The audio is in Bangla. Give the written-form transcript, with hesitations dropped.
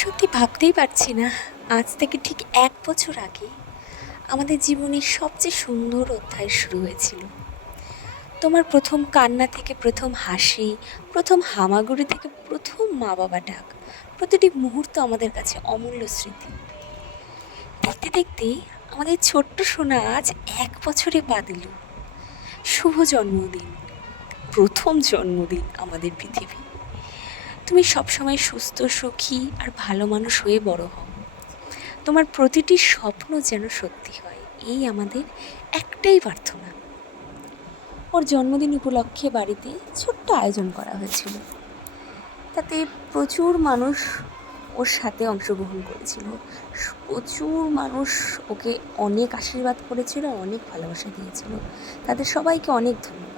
সত্যি ভাবতেই পারছি না, আজ থেকে ঠিক ১ বছর আগে আমাদের জীবনের সবচেয়ে সুন্দর অধ্যায় শুরু হয়েছিল। তোমার প্রথম কান্না থেকে প্রথম হাসি, প্রথম হামাগুড়ি থেকে প্রথম মা বাবা ডাক, প্রতিটি মুহূর্ত আমাদের কাছে অমূল্য স্মৃতি। দেখতে দেখতে আমাদের ছোট্ট সোনা আজ ১ বছরে পা দিল। শুভ জন্মদিন, প্রথম জন্মদিন আমাদের পৃথিবী। তুমি সবসময় সুস্থ, সুখী আর ভালো মানুষ হয়ে বড় হও। তোমার প্রতিটি স্বপ্ন যেন সত্যি হয়, এই আমাদের একটাই প্রার্থনা। ওর জন্মদিন উপলক্ষে বাড়িতে ছোট্ট আয়োজন করা হয়েছিল। তাতে প্রচুর মানুষ ওর সাথে অংশগ্রহণ করেছিল। প্রচুর মানুষ ওকে অনেক আশীর্বাদ করেছিল, অনেক ভালোবাসা দিয়েছিল। তাদের সবাইকে অনেক ধন্যবাদ।